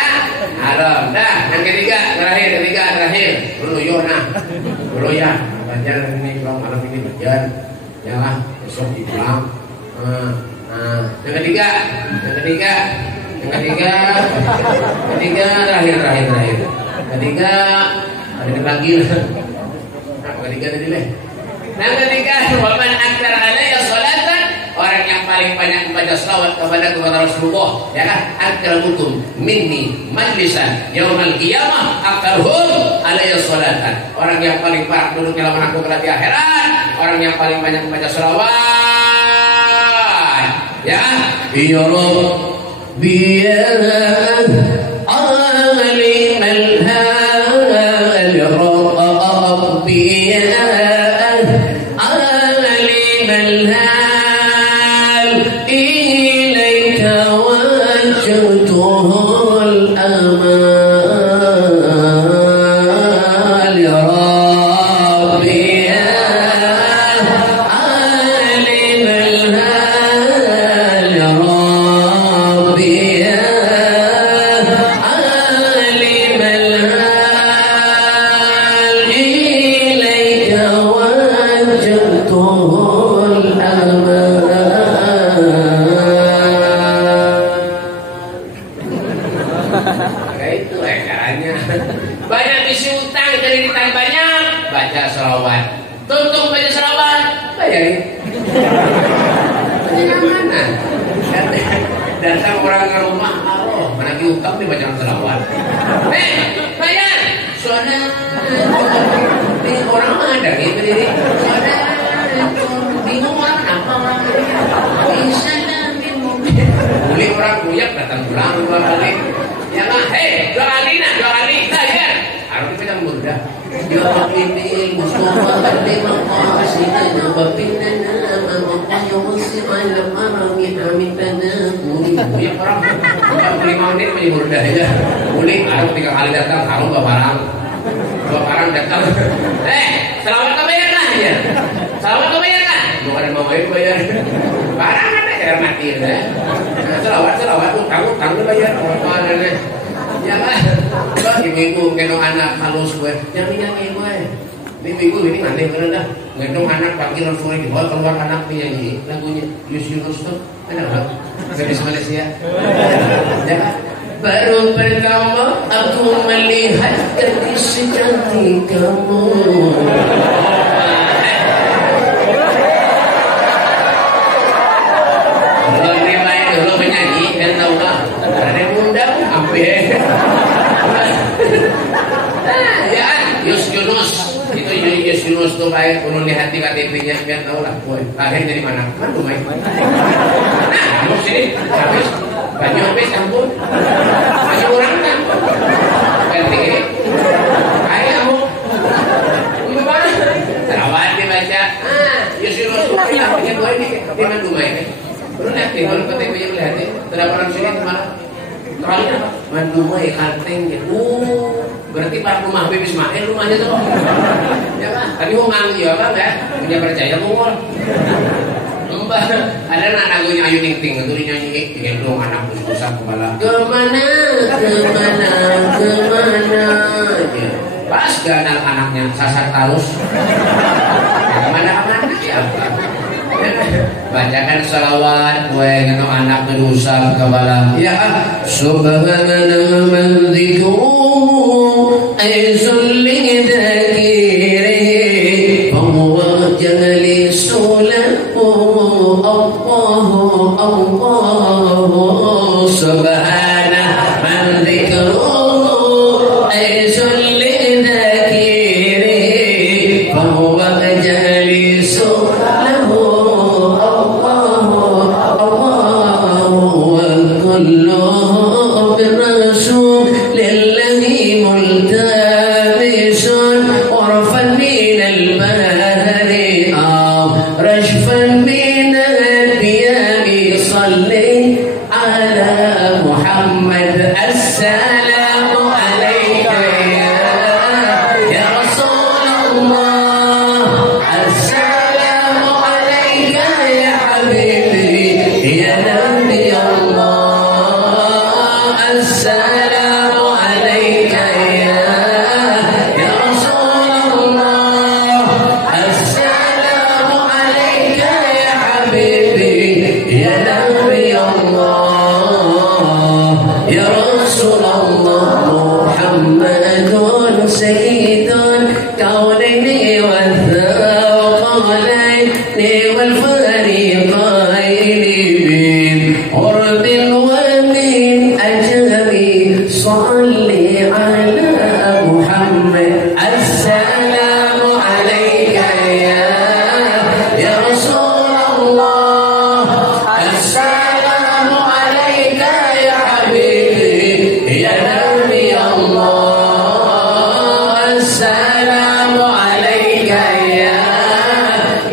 salam. Dah, yang terakhir. Dulu Yona. Dulu ya. Belajar ini kalau malam ini belajar. Ya lah, besok dipulang. Yang ketiga terakhir. Ketiga ada lagi. Ketiga tadi deh. Yang ketiga, waman aktsar alayya sholatan, orang yang paling banyak membaca selawat kepada Rasulullah, ya kan? Akramukum minni majlisan yaumal qiyamah aktsarhum alayya sholatan. Orang yang paling parah duduk dalam aku kelak di akhirat, orang yang paling banyak membaca selawat. Ya, ya Rabbi ya alim al-hal Rabbi ya alim al-hal ilaika wajhtuhu al-amal ya Rabbi ya alim al-hal ya Rabbi ya alim al-hal ilaika wajhtuhu al-amal. Itu caranya. Banyak isi utang dari ditang banyak, baca selawat. Tuntung baca selawat, bayarin. Mana? Datang orang ke rumah, Allah menagih utang dia baca selawat. Bayar. Saudara, orang ada gitu diri. Saudara, bingung orang apa orang bisa bingung. Boleh orang kuyak datang pulang 2 kali. Ya lah, dua kali, ya. Harus kita mudah. Ya ini Mustafa lima kasih nabah pinana mengapa yusi malam arami amitana. Ya orang 45 menit menjadi mudah ya. Boleh harus 3 kali datang, harus barang. 2 barang datang. Selawat kebayar lah ya. Selawat kebayar lah. Bukan mau bayar. Barang ada cara mati ya. Selawat utang bayar orang ada. Ya kan? Coba ibu-ibu gendong anak halus gue. Yang ini gue. Ibu-ibu ini aneh bener dah. Gendong anak panggil Rasulullah dibawa keluar anak penyanyi lagunya Yunus tuh. Ada enggak? Gadis Malaysia. Ya kan? Baru pertama aku melihat gadis secantik kamu. Belum menyanyi, kan tahu lah. Ada yang undang, hampir. Ya, Yunus. Itu Yunus tuh baik. Ulun lihat di KTP-nya, biar tahu lah. Lahir dari mana? Mana main? Nah, kamu sini, habis. Banyak habis, ampun. Banyak orang kan? Ganti ini. Ayo kamu. Gimana? Selawat dibaca. Yunus tuh baik. Punya dua ini. Di mana main? Belum lihat nih, kalau KTP-nya melihat nih. Terdapat orang sini kemana? Kalian apa? Mandumai kalteng gitu. Berarti Pak rumah Habib Ismail rumahnya tuh. Ya kan? Tadi mau nganggi ya kan ya? Punya percaya kumul. Mbak, ada anak lagunya Ayu Ting Ting itu dinyanyi gendong anak pusat kepala. Kemana? Ya. Pas gak anaknya sasar talus. Kemana? Ya. Bacakan salawat gue ngenong anak berusap kepala. Ya subhanallah man dzikruhu aizul lidhakirihi fahuwa jali sulahu Allah subhanallah man dzikruhu aizul lidhakirihi fahuwa jali sulahu كله بالرسول لله ملتمس شهيد كونين والثقلين والفريقين من أرض ومن أجر صل على محمد السلام عليك يا رسول الله السلام عليك يا حبيبي يا نبي الله السلام عليك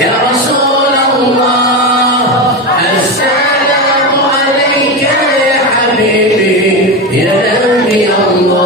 يا رسول الله السلام عليك يا حبيبي يا نبي الله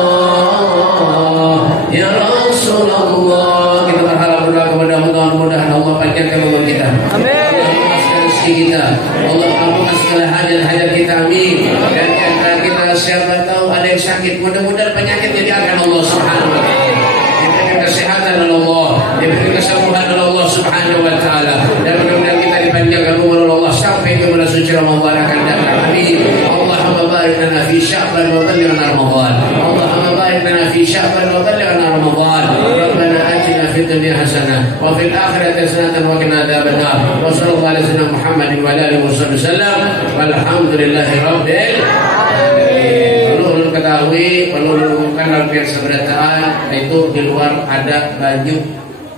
يا رسول الله. Kita berharap berdoa kepada Allah, mudah-mudahan Allah panjangkan umur kita. Amin. Allah ampaskan rezeki kita. Allah ampaskan segala hajat-hajat kita. Amin. Dan antara kita siapa tahu ada yang sakit, mudah-mudahan penyakit diangkat Allah Subhanahu wa taala. Diberikan kesehatan oleh Allah, diberikan kesembuhan oleh Allah Subhanahu wa taala. Dan mudah-mudahan kita dipanjangkan umur oleh Allah sampai ke bulan suci Ramadan akan datang. Amin. Allahumma barik lana fi Sya'ban wa ballighna Ramadan. Allahumma barik lana fi Sya'ban wa ballighna Ramadan. Rabbana atina fid dunya hasanah wa fil akhirati hasanah wa qina adzabannar. Wa sallallahu alaihi wasallam Muhammadin wa alihi wasallam. Walhamdulillahi rabbil alamin. Perlu ketahui, perlu diumumkan dalam pihak seberataan itu di luar ada baju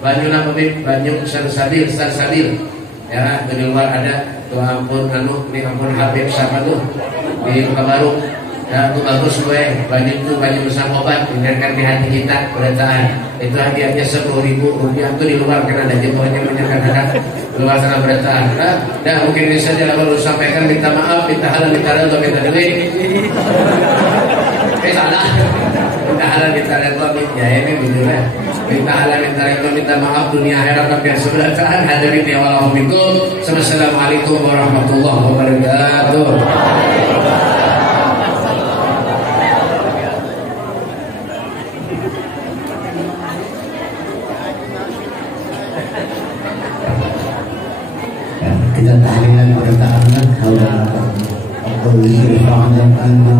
apa baju salsabil ya, di luar ada tuh ampun ini ampun Habib siapa tuh di Kabaru ya, itu bagus gue baju itu baju bersama obat menyenangkan di hati kita berataan itu hadiahnya 10.000 rupiah tuh di luar karena ada jempolnya menyenangkan luar sana berataan dan mungkin ini saja lalu sampaikan, minta maaf, minta halal, minta rela, minta duit salah minta halal, minta rela, ya ini bener minta halal, minta rela, minta maaf dunia akhirat yang sebelah tahan hadirin ya walaupun. Assalamualaikum warahmatullahi wabarakatuh. Kita tahlilan berkata Allah, Allah